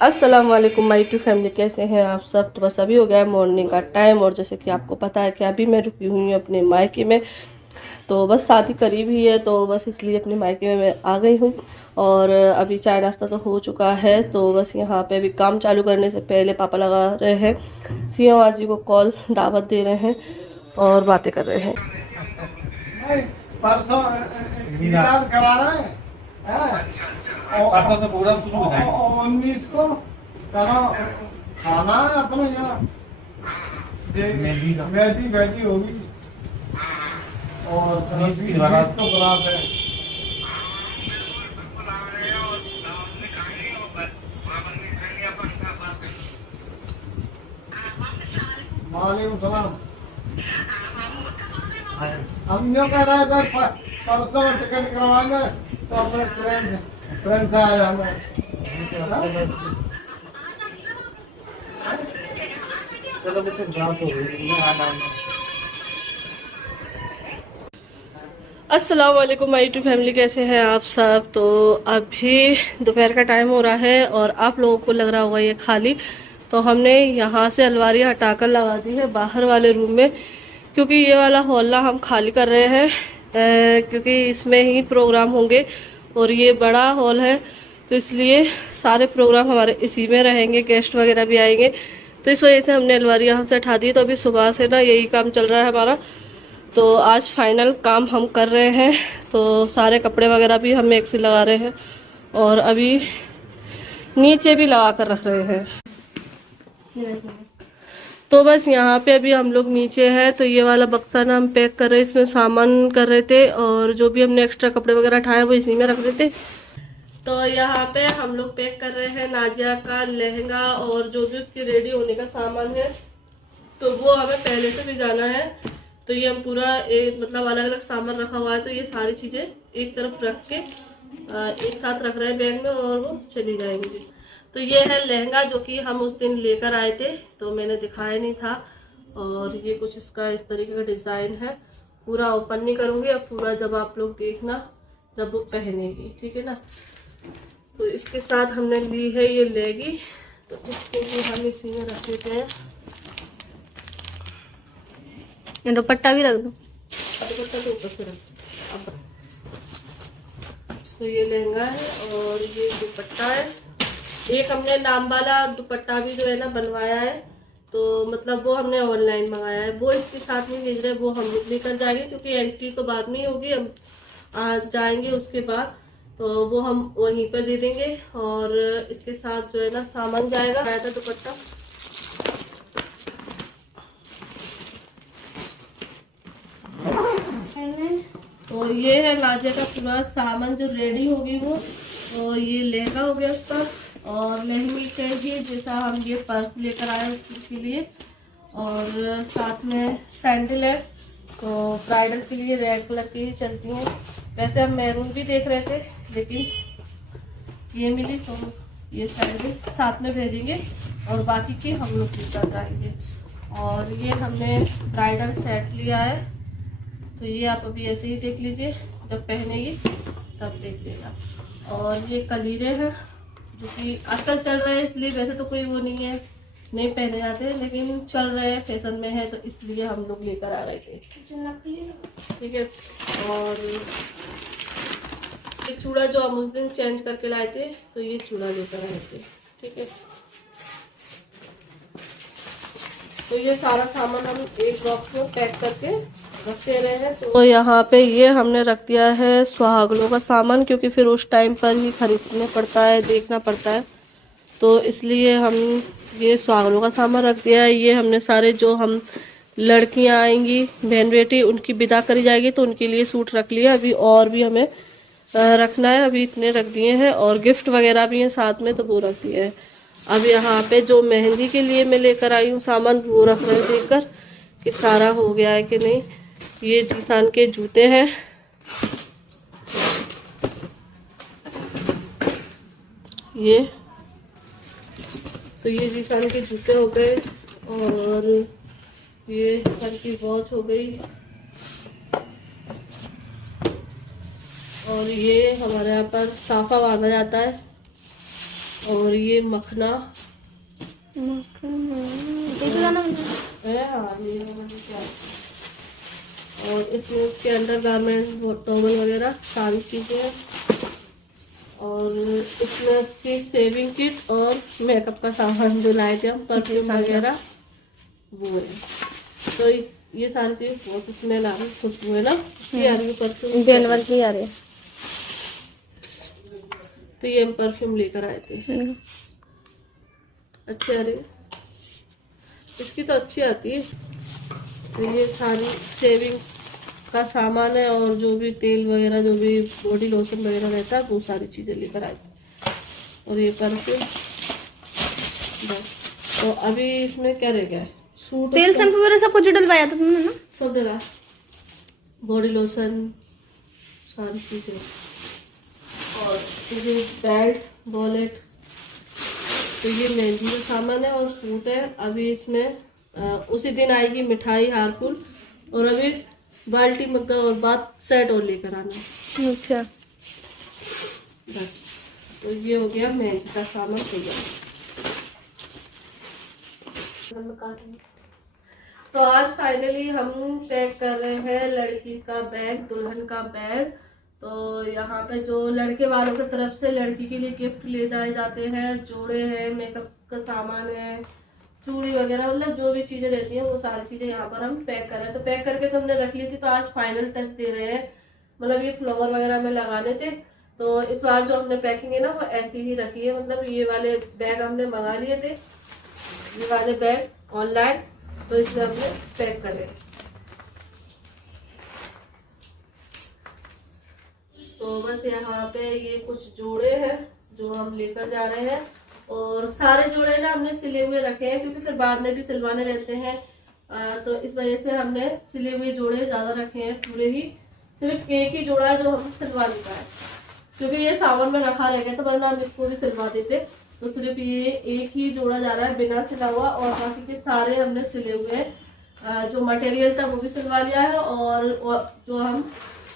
अस्सलाम वालेकुम my to family, कैसे हैं आप सब। तो बस अभी हो गया है मॉर्निंग का टाइम, और जैसे कि आपको पता है कि अभी मैं रुकी हुई हूँ अपने मायके में। तो बस शादी करीब ही है, तो बस इसलिए अपने मायके में मैं आ गई हूँ। और अभी चाय नाश्ता तो हो चुका है, तो बस यहाँ पे अभी काम चालू करने से पहले पापा लगा रहे हैं सीएम जी को कॉल, दावत दे रहे हैं और बातें कर रहे हैं। परसों इंतजार करा रहे हैं। परसों से प्रोग्राम शुरू हो जाएगा 19 को। करो खाना है अपने यहाँ, मेहंदी मेहंदी होगी और 19 को बारात है। वालेकुम सलाम। हम यूँ कह रहे थे परसों टिकट करवाने, तो अपने फ्रेंड से आए हमें। चलो बेटे बात हो गई, मैं आ जाऊंगा। अस्सलाम वालेकुम माय टू फैमिली, कैसे हैं आप सब। तो अभी दोपहर का टाइम हो रहा है और आप लोगों को लग रहा होगा ये खाली। तो हमने यहाँ से अलमारी हटाकर लगा दी है बाहर वाले रूम में, क्योंकि ये वाला हॉल ना हम खाली कर रहे हैं, क्योंकि इसमें ही प्रोग्राम होंगे और ये बड़ा हॉल है, तो इसलिए सारे प्रोग्राम हमारे इसी में रहेंगे, गेस्ट वगैरह भी आएंगे। तो इस वजह से हमने अलमारी यहाँ से हटा दी। तो अभी सुबह से ना यही काम चल रहा है हमारा। तो आज फाइनल काम हम कर रहे हैं, तो सारे कपड़े वगैरह भी हम एक से लगा रहे हैं और अभी नीचे भी लगा कर रख रहे हैं। तो बस यहाँ पे अभी हम लोग नीचे हैं, तो ये वाला बक्सा ना हम पैक कर रहे हैं, इसमें सामान कर रहे थे और जो भी हमने एक्स्ट्रा कपड़े वगैरह उठाए वो इसी में रख देते। तो यहाँ पे हम लोग पैक कर रहे हैं नाजिया का लहंगा और जो भी उसकी रेडी होने का सामान है, तो वो हमें पहले से भी जाना है। तो ये हम पूरा एक मतलब अलग अलग सामान रखा हुआ है, तो ये सारी चीज़ें एक तरफ रख के एक साथ रख रहे हैं बैग में और वो चली जाएंगी। तो ये है लहंगा जो कि हम उस दिन लेकर आए थे, तो मैंने दिखाया नहीं था। और ये कुछ इसका इस तरीके का डिज़ाइन है। पूरा ओपन नहीं करूँगी, अब पूरा जब आप लोग देखना जब वो पहनेगी, ठीक है ना। तो इसके साथ हमने ली है ये लेगी, तो इसको भी हम इसी में रख देते हैं। दुपट्टा भी रख दो। दुपट्टा तो ऊपर से रख। तो ये लहंगा है और ये दुपट्टा है। एक हमने नाम वाला दुपट्टा भी जो है ना बनवाया है, तो मतलब वो हमने ऑनलाइन मंगाया है, वो इसके साथ में भेज रहे हैं, वो हम लोग लेकर जाएंगे क्योंकि एंट्री तो बाद में ही होगी, हम जाएंगे उसके बाद, तो वो हम वहीं पर दे देंगे। और इसके साथ जो है ना सामान जाएगा। आया था दुपट्टा, तो ये है नाजिया का पूरा सामान जो रेडी होगी वो। और ये लहंगा हो गया उसका, और लहंगे के लिए जैसा हम ये पर्स लेकर आए उसके लिए, और साथ में सैंडल है, तो ब्राइडल के लिए रेड कलर की ही चलती हैं। वैसे हम मैरून भी देख रहे थे लेकिन ये मिली, तो ये सैंडल साथ में भेजेंगे और बाकी के हम लोग लेकर जाएंगे। और ये हमने ब्राइडल सेट लिया है, तो ये आप अभी ऐसे ही देख लीजिए, जब पहनेगी तब देख लेगा। और ये कलीरे हैं जो कि आजकल चल रहे हैं, इसलिए वैसे तो कोई वो नहीं है, नहीं पहने जाते, लेकिन चल रहे हैं, फैशन में है, तो इसलिए हम लोग लेकर आ रहे थे, ठीक है। और ये चूड़ा जो हम उस दिन चेंज करके लाए थे, तो ये चूड़ा लेकर आए थे, ठीक है। तो ये सारा सामान हम एक बॉक्स में पैक करके रखते रहे हैं। तो यहाँ पे ये हमने रख दिया है सुहागनों का सामान, क्योंकि फिर उस टाइम पर ही खरीदना पड़ता है, देखना पड़ता है, तो इसलिए हम ये सुहागनों का सामान रख दिया है। ये हमने सारे जो हम लड़कियां आएंगी बहन बेटी उनकी विदा करी जाएगी, तो उनके लिए सूट रख लिया। अभी और भी हमें रखना है, अभी इतने रख दिए हैं, और गिफ्ट वगैरह भी हैं साथ में, तो वो रख दिए हैं। अब यहाँ पे जो मेहंदी के लिए मैं लेकर आई हूँ सामान, वो रख रहे हैं देखकर कि सारा हो गया है कि नहीं। ये जीसान के जूते हैं, ये तो ये जीसान के जूते हो गए, और ये जीसान की वॉच हो गई, और ये हमारे यहाँ पर साफा बांधा जाता है, और ये मखना कैसे जाना है। हाँ ये मैंने क्या, और इसमें उसके अंडर गारमेंट टॉवल वगैरह सारी चीज़ें हैं। और इसमें उसकी सेविंग किट और मेकअप का सामान जो लाए थे हम, परफ्यूम वगैरह वो है। तो ये सारी चीज़ बहुत स्मेल आ रही, खुशबू है ना इसकी आ रही है परफ्यूम डेनवर की आ रही है। तो ये हम परफ्यूम लेकर आए थे, अच्छी आ रही है, इसकी तो अच्छी आती है। तो ये सारी सेविंग का सामान है और जो भी तेल वगैरह, जो भी बॉडी लोशन वगैरह रहता है वो सारी चीज़ें लेकर आई। और ये परफ्यूम बस। तो अभी इसमें क्या रह गया है, सूट, तेल शैम्पू वगैरह सब कुछ डलवाया था तुमने ना? सब डला, बॉडी लोशन सारी चीज़ें। और ये बेल्ट, वॉलेट, तो ये मेहंदी का सामान है और सूट है। अभी इसमें उसी दिन आएगी मिठाई, हारफुल, और अभी बाल्टी मग्गा और बात सेट और लेकर आना। अच्छा, बस। तो ये हो गया मेहंदी का सामान तैयार। तो आज फाइनली हम पैक कर रहे हैं लड़की का बैग, दुल्हन का बैग। तो यहाँ पे जो लड़के वालों की तरफ से लड़की के लिए गिफ्ट ले जाए जाते हैं, जोड़े हैं, मेकअप का सामान है, चूड़ी वगैरह, मतलब जो भी चीजें रहती हैं वो सारी चीजें यहाँ पर हम पैक कर रहे हैं। तो पैक करके तो हमने रख ली थी, तो आज फाइनल टच दे रहे हैं। मतलब ये फ्लावर वगैरह में लगाने थे, तो इस बार जो हमने पैकिंग है ना वो ऐसी ही रखी है। मतलब ये वाले बैग हमने मंगा लिए थे, ये वाले बैग ऑनलाइन, तो इसमें हमने पैक करे। तो बस यहाँ पे ये कुछ जोड़े हैं जो हम लेकर जा रहे हैं, और सारे जोड़े ना हमने सिले हुए रखे हैं क्योंकि फिर बाद में भी सिलवाने रहते हैं। तो इस वजह से हमने सिले हुए जोड़े ज्यादा रखे हैं, पूरे ही सिर्फ एक ही जोड़ा है जो हम सिलवा लेता है, क्योंकि ये सावन में रखा रह गया तो वरना हम इसको भी सिलवा देते। तो सिर्फ ये एक ही जोड़ा जा रहा है बिना सिला हुआ, और बाकी के सारे हमने सिले हुए हैं। जो मटेरियल था वो भी सिलवा लिया है, और जो हम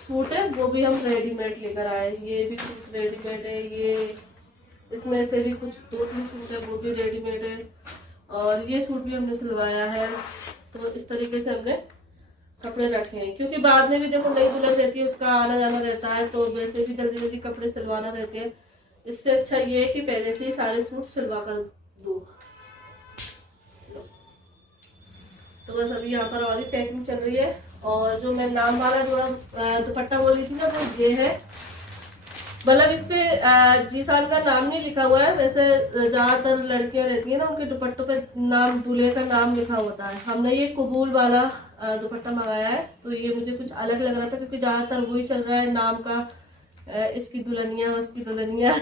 सूट है वो भी हम रेडीमेड लेकर आए। ये भी सूट रेडीमेड है, ये इसमें से भी कुछ 2-3 सूट है वो भी रेडीमेड है, और ये सूट भी हमने सिलवाया है। तो इस तरीके से हमने कपड़े रखे हैं, क्योंकि बाद में भी देखो नई दुल्हन रहती है, उसका आना जाना रहता है, तो वैसे भी जल्दी जल्दी कपड़े सिलवाना रहते हैं। इससे अच्छा ये है कि पहले से ही सारे सूट सिलवा कर दो। तो बस अभी यहाँ पर और पैकिंग चल रही है। और जो मैं नाम वाला जोड़ा दुपट्टा बोल रही थी ना, वो ये है। मतलब इस पे जीसान का नाम नहीं लिखा हुआ है, वैसे ज्यादातर लड़कियां रहती है ना उनके दुपट्टों पे नाम, दूल्हे का नाम लिखा होता है। हमने ये कबूल वाला दुपट्टा मंगाया है, तो ये मुझे कुछ अलग लग रहा था क्योंकि ज्यादातर वही चल रहा है नाम का, इसकी दुल्हनिया, उसकी दुल्हनिया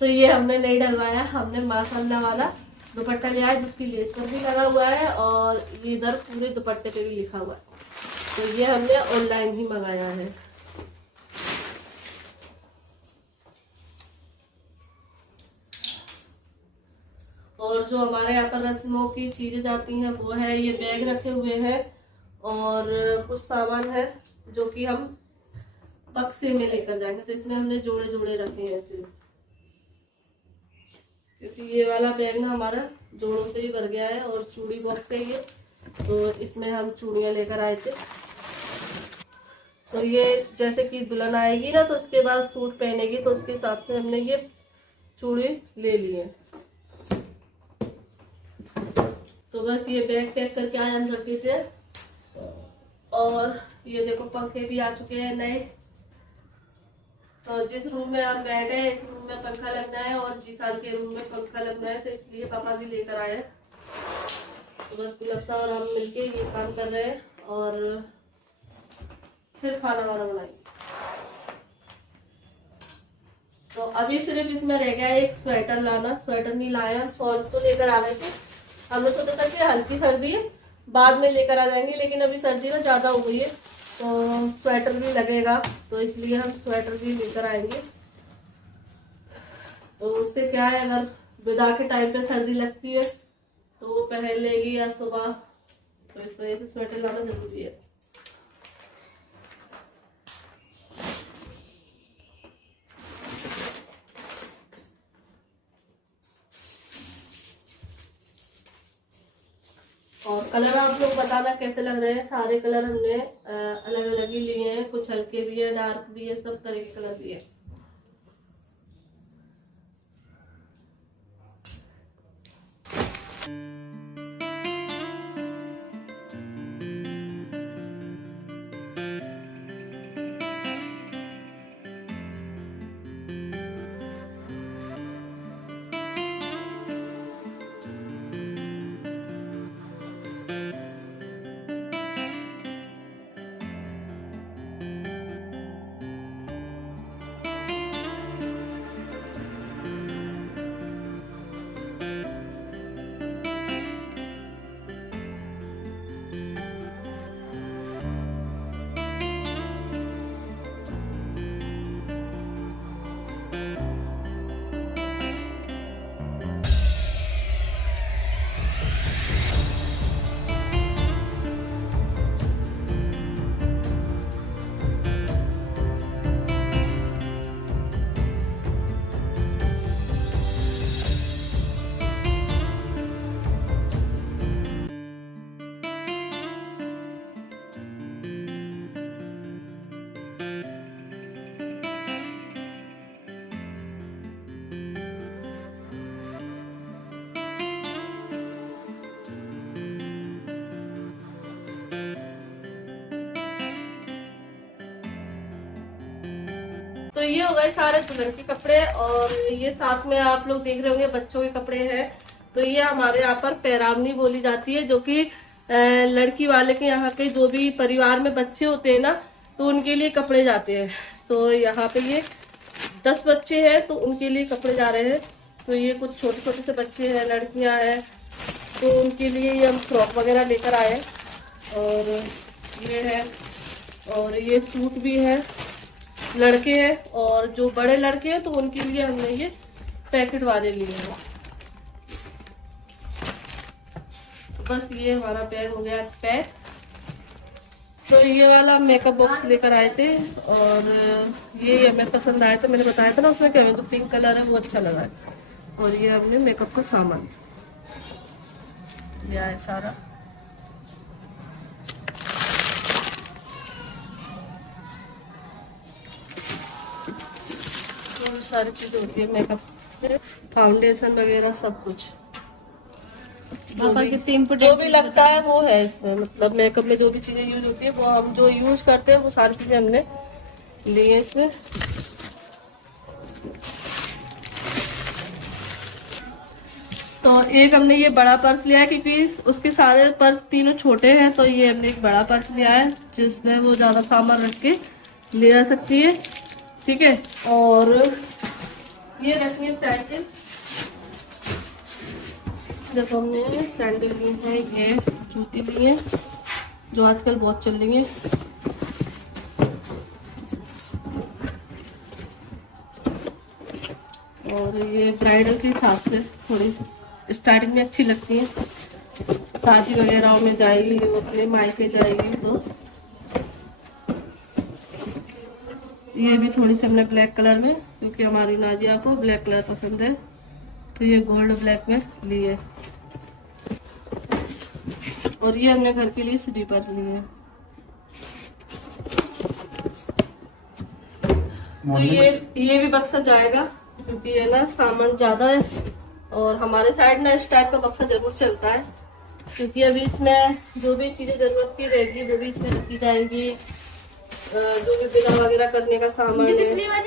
तो ये हमने नहीं डलवाया, हमने माशाल्लाह वाला दुपट्टा लिया है जिसकी लेस पर भी लगा हुआ है और इधर पूरे दुपट्टे पे भी लिखा हुआ है। तो ये हमने ऑनलाइन ही मंगाया है। और जो हमारे यहाँ पर रस्मों की चीजें जाती हैं वो है, ये बैग रखे हुए हैं और कुछ सामान है जो कि हम बक्से में लेकर जाएंगे। तो इसमें हमने जोड़े जोड़े रखे हैं सिर्फ, क्योंकि ये वाला बैग ना हमारा जोड़ों से ही भर गया है। और चूड़ी बॉक्स है ये, तो इसमें हम चूड़ियां लेकर आए थे। तो ये जैसे कि दुल्हन आएगी ना तो उसके बाद सूट पहनेगी, तो उसके हिसाब से हमने ये चूड़ी ले लिए। तो बस ये बैग पैक करके आज हम रख देते हैं। और ये देखो पंखे भी आ चुके हैं नए। तो जिस रूम में हम बैठे हैं इस रूम में पंखा लगना है और जीसान के रूम में पंखा लगना है, तो इसलिए पापा भी लेकर आए हैं। तो बस गुलाब साहब और हम मिलके ये काम कर रहे हैं और फिर खाना वाना बनाएंगे। तो अभी सिर्फ इसमें रह गया है एक स्वेटर लाना। स्वेटर नहीं लाए, हम शॉल तो लेकर आ रहे थे। हमने सोचा था कि हल्की सर्दी है बाद में लेकर आ जाएंगे, लेकिन अभी सर्दी ना ज्यादा हो गई है तो स्वेटर भी लगेगा, तो इसलिए हम स्वेटर भी लेकर आएंगे। तो उससे क्या है, अगर विदा के टाइम पे सर्दी लगती है तो वो पहन लेगी या सुबह, तो इस वजह से स्वेटर लाना जरूरी है। और कलर आप लोग बताना कैसे लग रहे हैं। सारे कलर हमने अलग अलग ही लिए हैं, कुछ हल्के भी है, डार्क भी है, सब तरह के कलर लिए। तो ये हो गए सारे दुल्हन के कपड़े, और ये साथ में आप लोग देख रहे होंगे बच्चों के कपड़े हैं। तो ये हमारे यहाँ पर पैरावनी बोली जाती है, जो कि लड़की वाले के यहाँ के जो भी परिवार में बच्चे होते हैं ना, तो उनके लिए कपड़े जाते हैं। तो यहाँ पे ये 10 बच्चे हैं, तो उनके लिए कपड़े जा रहे हैं। तो ये कुछ छोटे छोटे से बच्चे हैं, लड़कियाँ हैं, तो उनके लिए ये हम फ्रॉक वगैरह लेकर आए। और ये है, और ये सूट भी है, लड़के हैं, और जो बड़े लड़के हैं तो उनके लिए हमने ये पैकेट वाले लिए हैं। तो बस ये हमारा बैग हो गया पैक। तो ये वाला मेकअप बॉक्स लेकर आए थे, और ये हमें पसंद आया था, मैंने बताया था ना उसमें क्या, तो पिंक कलर है, वो अच्छा लगा है। और ये हमने मेकअप का सामान लिया है सारा। सारी चीज होती है मेकअप, फाउंडेशन वगैरह सब कुछ, जो भी लगता है वो है इसमें। मतलब मेकअप में जो भी चीजें यूज होती है वो हम जो यूज करते हैं वो सारी चीजें हमने ली है इसमें। तो एक हमने ये बड़ा पर्स लिया है, क्योंकि उसके सारे पर्स तीनों छोटे हैं, तो ये हमने एक बड़ा पर्स लिया है जिसमें वो ज्यादा सामान रख के ले जा सकती है। ठीक है, और ये रखनी है सैंडल। देखो हमने सैंडल ली है, ये जूती ली है जो आजकल बहुत चल रही है। और ये ब्राइडल के हिसाब से थोड़ी स्टार्टिंग में अच्छी लगती है, शादी वगैरह में जाएगी, वो अपने मायके जाएगी तो। ये भी थोड़ी सी हमने ब्लैक कलर में, क्योंकि हमारी नाजिया को ब्लैक कलर पसंद है, तो ये गोल्ड ब्लैक में ली है। और ये हमने घर के लिए स्लीपर ली है। तो ये भी बक्सा जाएगा, क्योंकि ये ना सामान ज्यादा है, और हमारे साइड ना इस टाइप का बक्सा जरूर चलता है, क्योंकि अभी इसमें जो भी चीजें जरूरत की रहेगी वो भी इसमें रखी जाएंगी। जो भी बिना वगैरह करने का सामान है,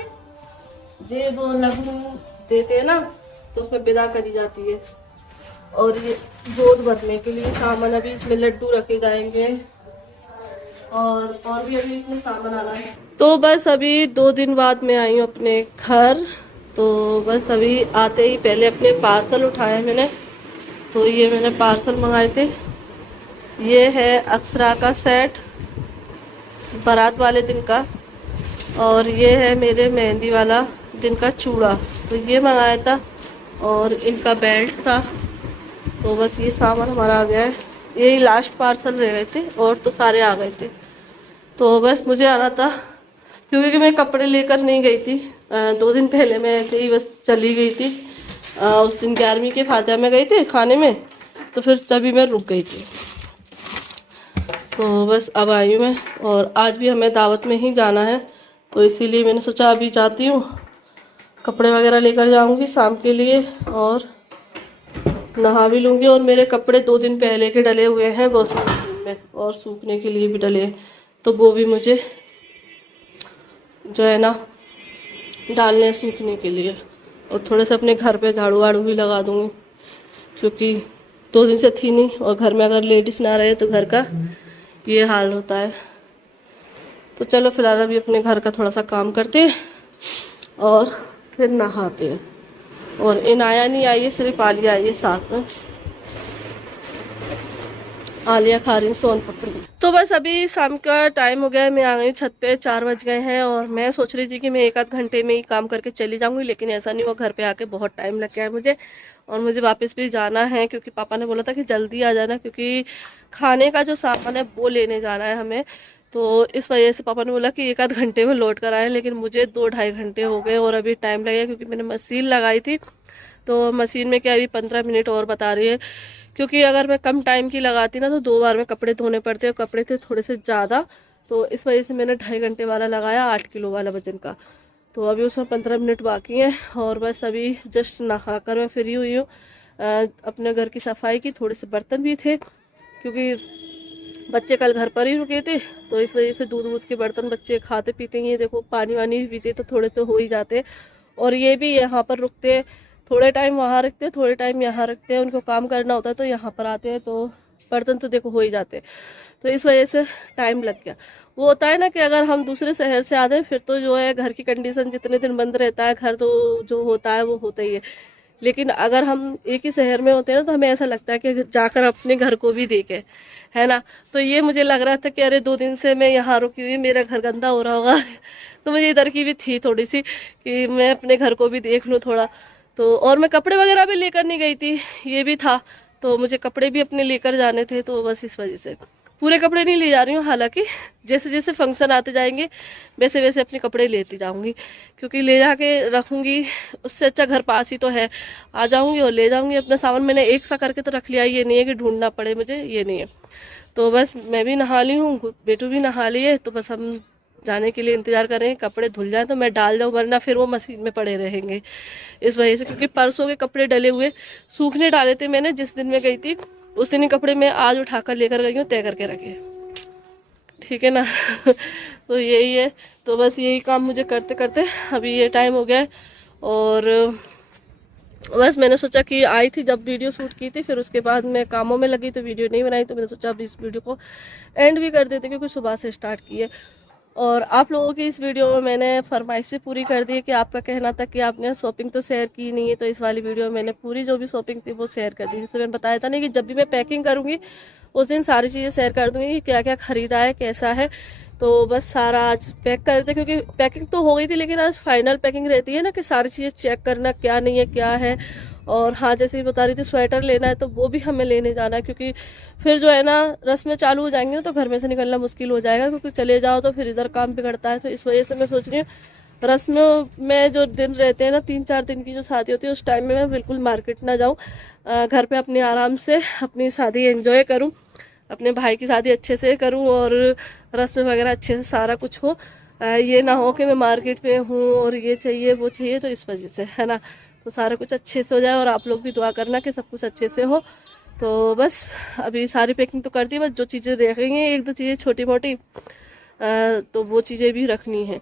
जे वो लघु देते हैं ना, तो उसमें विदा करी जाती है। और ये जोत भरने के लिए सामान, अभी इसमें लड्डू रखे जाएंगे, और भी अभी इसमें सामान आना है। तो बस अभी 2 दिन बाद मैं आई हूँ अपने घर। तो बस अभी आते ही पहले अपने पार्सल उठाए मैंने। तो ये मैंने पार्सल मंगाए थे। ये है अक्षरा का सेट बारात वाले दिन का, और ये है मेरे मेहंदी वाला दिन का चूड़ा, तो ये मंगाया था। और इनका बेल्ट था। तो बस ये सामान हमारा आ गया है। यही लास्ट पार्सल रह गए थे, और तो सारे आ गए थे। तो बस मुझे आना था, क्योंकि मैं कपड़े लेकर नहीं गई थी। 2 दिन पहले मैं ऐसे ही बस चली गई थी। उस दिन 11वीं के फातिहा में गई थी खाने में, तो फिर तभी मैं रुक गई थी। तो बस अब आई हूँ मैं, और आज भी हमें दावत में ही जाना है, तो इसीलिए मैंने सोचा अभी जाती हूँ, कपड़े वगैरह लेकर जाऊँगी शाम के लिए और नहा भी लूँगी। और मेरे कपड़े 2 दिन पहले के डले हुए हैं वॉशिंग मशीन में, और सूखने के लिए भी डले हैं, तो वो भी मुझे जो है ना डालने सूखने के लिए। और थोड़े से अपने घर पे झाड़ू वाड़ू भी लगा दूँगी, क्योंकि 2 दिन से थी नहीं, और घर में अगर लेडीज़ ना रहे तो घर का ये हाल होता है। तो चलो फिलहाल अभी अपने घर का थोड़ा सा काम करते हैं और फिर नहाते हैं। और इनाया नहीं आई है, सिर्फ आलिया आई है साथ में। आलिया खा रही हूँ सोन पकड़ी। तो बस अभी शाम का टाइम हो गया है, मैं आ गई छत पे, 4 बज गए हैं। और मैं सोच रही थी कि मैं 1 आध घंटे में ही काम करके चली जाऊंगी, लेकिन ऐसा नहीं हुआ। घर पे आके बहुत टाइम लग गया है मुझे, और मुझे वापस भी जाना है, क्योंकि पापा ने बोला था कि जल्दी आ जाना, क्योंकि खाने का जो सामान है वो लेने जाना है हमें। तो इस वजह से पापा ने बोला कि 1 आध घंटे में लौट कर आए, लेकिन मुझे 2-2.5 घंटे हो गए और अभी टाइम लगेगा, क्योंकि मैंने मशीन लगाई थी। तो मशीन में क्या अभी 15 मिनट और बता रही है, क्योंकि अगर मैं कम टाइम की लगाती ना तो 2 बार में कपड़े धोने पड़ते, और कपड़े थे थोड़े से ज़्यादा, तो इस वजह से मैंने 2.5 घंटे वाला लगाया, 8 किलो वाला वजन का। तो अभी उसमें 15 मिनट बाकी हैं, और बस अभी जस्ट नहा कर मैं फ्री हुई हूँ। अपने घर की सफाई की, थोड़े से बर्तन भी थे, क्योंकि बच्चे कल घर पर ही रुके थे, तो इस वजह से दूध के बर्तन बच्चे खाते पीते ही, देखो पानी वानी भी पीते तो थोड़े तो हो ही जाते। और ये भी यहाँ पर रुकते, थोड़े टाइम वहाँ रखते हैं, थोड़े टाइम यहाँ रखते हैं, उनको काम करना होता है तो यहाँ पर आते हैं, तो बर्तन तो देखो हो ही जाते। तो इस वजह से टाइम लग गया। वो होता है ना कि अगर हम दूसरे शहर से आते हैं, फिर तो जो है घर की कंडीशन जितने दिन बंद रहता है घर, तो जो होता है वो होता ही है। लेकिन अगर हम एक ही शहर में होते हैं ना, तो हमें ऐसा लगता है कि जाकर अपने घर को भी देखें, है ना। तो ये मुझे लग रहा था कि अरे 2 दिन से मैं यहाँ रुकी हुई, मेरा घर गंदा हो रहा होगा। तो मुझे इधर की भी थी थोड़ी सी कि मैं अपने घर को भी देख लूँ थोड़ा। तो और मैं कपड़े वगैरह भी लेकर नहीं गई थी, ये भी था, तो मुझे कपड़े भी अपने लेकर जाने थे। तो बस इस वजह से पूरे कपड़े नहीं ले जा रही हूँ, हालांकि जैसे जैसे फंक्शन आते जाएंगे वैसे वैसे अपने कपड़े लेती जाऊंगी, क्योंकि ले जाके रखूंगी उससे अच्छा घर पास ही तो है, आ जाऊंगी और ले जाऊंगी अपना सामान। मैंने एक सा करके तो रख लिया, ये नहीं है कि ढूंढना पड़े मुझे, ये नहीं है। तो बस मैं भी नहा ली हूँ, बेटू भी नहा ली है, तो बस हम जाने के लिए इंतजार कर रहे हैं। कपड़े धुल जाए तो मैं डाल जाऊँ, वरना फिर वो मशीन में पड़े रहेंगे इस वजह से, क्योंकि परसों के कपड़े डले हुए सूखने डाले थे मैंने, जिस दिन मैं गई थी उस दिन ही कपड़े मैं आज उठाकर लेकर गई हूँ, तय करके रखे, ठीक है ना। तो यही है। तो बस यही काम मुझे करते करते अभी ये टाइम हो गया है। और बस मैंने सोचा कि आई थी जब वीडियो शूट की थी, फिर उसके बाद मैं कामों में लगी तो वीडियो नहीं बनाई, तो मैंने सोचा अभी इस वीडियो को एंड भी कर देते, क्योंकि सुबह से स्टार्ट की है। और आप लोगों की इस वीडियो में मैंने फरमाइश भी पूरी कर दी है कि आपका कहना था कि आपने शॉपिंग तो शेयर की नहीं है, तो इस वाली वीडियो में मैंने पूरी जो भी शॉपिंग थी वो शेयर कर दी। जैसे मैंने बताया था नहीं कि जब भी मैं पैकिंग करूँगी उस दिन सारी चीज़ें शेयर कर दूँगी कि क्या क्या ख़रीदा है, कैसा है। तो बस सारा आज पैक कर देते, क्योंकि पैकिंग तो हो गई थी, लेकिन आज फाइनल पैकिंग रहती है ना, कि सारी चीज़ें चेक करना क्या नहीं है क्या है। और हाँ, जैसे ही बता रही थी स्वेटर लेना है, तो वो भी हमें लेने जाना है, क्योंकि फिर जो है ना रस्में चालू हो जाएंगी ना, तो घर में से निकलना मुश्किल हो जाएगा, क्योंकि चले जाओ तो फिर इधर काम बिगड़ता है। तो इस वजह से मैं सोच रही हूँ रस्मों में जो दिन रहते हैं ना, 3-4 दिन की जो शादी होती है, उस टाइम में मैं बिल्कुल मार्केट ना जाऊँ, घर पे अपने आराम से अपनी शादी एंजॉय करूँ, अपने भाई की शादी अच्छे से करूँ, और रस्म वगैरह अच्छे से सारा कुछ हो। ये ना हो कि मैं मार्केट में हूँ और ये चाहिए वो चाहिए, तो इस वजह से, है ना। तो सारा कुछ अच्छे से हो जाए, और आप लोग भी दुआ करना कि सब कुछ अच्छे से हो। तो बस अभी सारी पैकिंग तो कर दी, बस जो चीज़ें रह गई हैं 1-2 चीज़ें छोटी मोटी, तो वो चीज़ें भी रखनी है।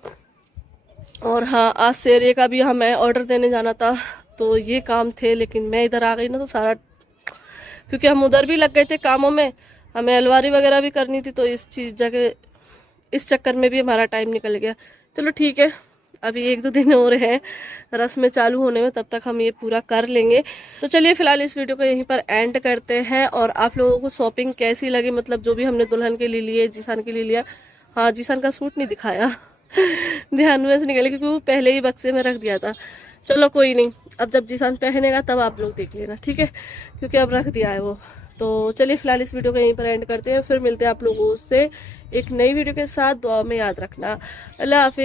और हाँ, आज सेरे का भी हमें ऑर्डर देने जाना था, तो ये काम थे, लेकिन मैं इधर आ गई ना, तो सारा, क्योंकि हम उधर भी लग गए थे कामों में, हमें अलमारी वगैरह भी करनी थी, तो इस चक्कर में भी हमारा टाइम निकल गया। चलो ठीक है, अभी 1-2 दिन और हैं रस्में चालू होने में, तब तक हम ये पूरा कर लेंगे। तो चलिए फिलहाल इस वीडियो को यहीं पर एंड करते हैं। और आप लोगों को शॉपिंग कैसी लगी, मतलब जो भी हमने दुल्हन के लिए लिए, जीसान के लिए लिया। हाँ, जीसान का सूट नहीं दिखाया ध्यान में से निकले, क्योंकि वो पहले ही बक्से में रख दिया था। चलो कोई नहीं, अब जब जीसान पहनेगा तब आप लोग देख लेना, ठीक है, क्योंकि अब रख दिया है वो। तो चलिए फिलहाल इस वीडियो को यहीं पर एंड करते हैं, फिर मिलते हैं आप लोगों से एक नई वीडियो के साथ। दुआ में याद रखना। अल्लाह हाफिज़।